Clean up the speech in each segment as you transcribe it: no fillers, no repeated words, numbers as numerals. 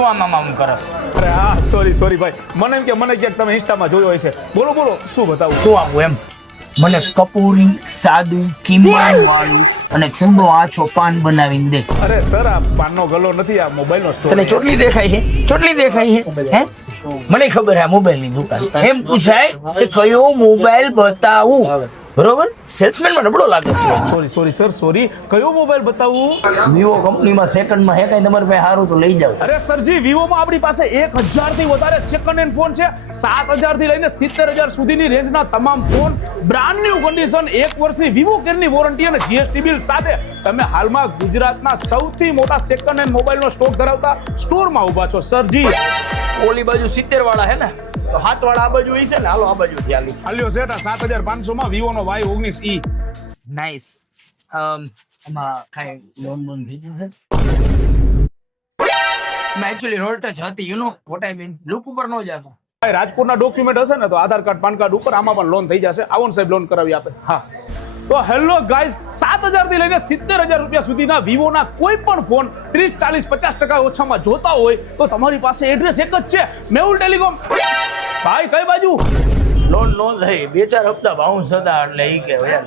શું આમ કરે? અરે હા સોરી ભાઈ, મને એમ કે મને ક્યાંક તમે ઇન્સ્ટામાં જોયો હોય છે. બોલો શું બતાવું? શું આપું એમ? મને કપૂરી સાદું કિંમત વાળું અને ચૂંદો આછો પાન બનાવીને દે. અરે સર, આ પાનનો ગલ્લો નથી, આ મોબાઈલનો સ્ટોર. તને ચોટલી દેખાય છે? ચોટલી દેખાય છે? હે? મને ખબર છે આ મોબાઈલ ની દુકાન. એમ પૂછાય કે કયો મોબાઈલ બતાવું? બરોબર, સેલ્સમેન માં નબળો લાગે છે. સોરી સર, કયો મોબાઈલ બતાવું? વિવો કંપનીમાં સેકન્ડમાં હે કઈ તમારે પાસે સારું તો લઈ જાવ. અરે સરજી, વિવોમાં આપણી પાસે 1000 થી વધારે સેકન્ડ હેન્ડ ફોન છે. 7000 થી લઈને 70000 સુધીની રેન્જના તમામ ફોન, બ્રાન્ડ ન્યુ કન્ડિશન, 1 વર્ષની વિવો કેરની વોરંટી અને જીએસટી બિલ સાથે તમે હાલમાં ગુજરાતના સૌથી મોટા સેકન્ડ હેન્ડ મોબાઈલનો સ્ટોક ધરાવતા સ્ટોરમાં ઊભા છો સરજી. ઓલી બાજુ 70 વાળા હે ને, તો 7 વાળા આ બાજુ છે ને, હાલો આ બાજુ થી હાલ્યો સેટા 7500 માં વિવોનો Y19e. નાઈસ. આમાં કાંઈ લોન થઈ ગયું છે? મેં એકચ્યુઅલી રોડ ટચ હતી, you know what I mean. Look ઉપર ન જતા. ભાઈ રાજકોટના ડોક્યુમેન્ટ હશે ને તો આધાર કાર્ડ પાન કાર્ડ ઉપર આમાં પણ લોન થઈ જશે. આવન સાહેબ લોન કરાવી આપે. હા તો હેલો ગાઈઝ, 7000 થી લઈને 70000 રૂપિયા સુધીના વિવોના કોઈ પણ ફોન 30, 40, 50% ઓછામાં જોતા હોય તો તમારી પાસે એડ્રેસ એક જ છે, મેહુલ ટેલિકોમ. ભાઈ કઈ બાજુ? લોન નો થઈ, 2-4 હપ્તા બાઉન્સ હતા એટલે ઈ કે યાર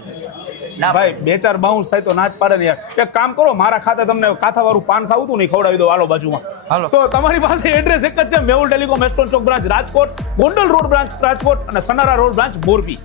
ના ભાઈ, 2-4 બાઉન્સ થાય તો ના જ પાડે ને યાર. એક કામ કરો, મારા ખાતે તમને કાથાવાળું પાન ખાવું હતું ને, ખવડાવી દો આલો બાજુમાં. હાલો. તો તમારી પાસે એડ્રેસ એક જ છે, Mehul telecom Astron chowk branch Rajkot, Gondal road branch Rajkot અને સનારા રોડ બ્રાન્ચ મોરબી.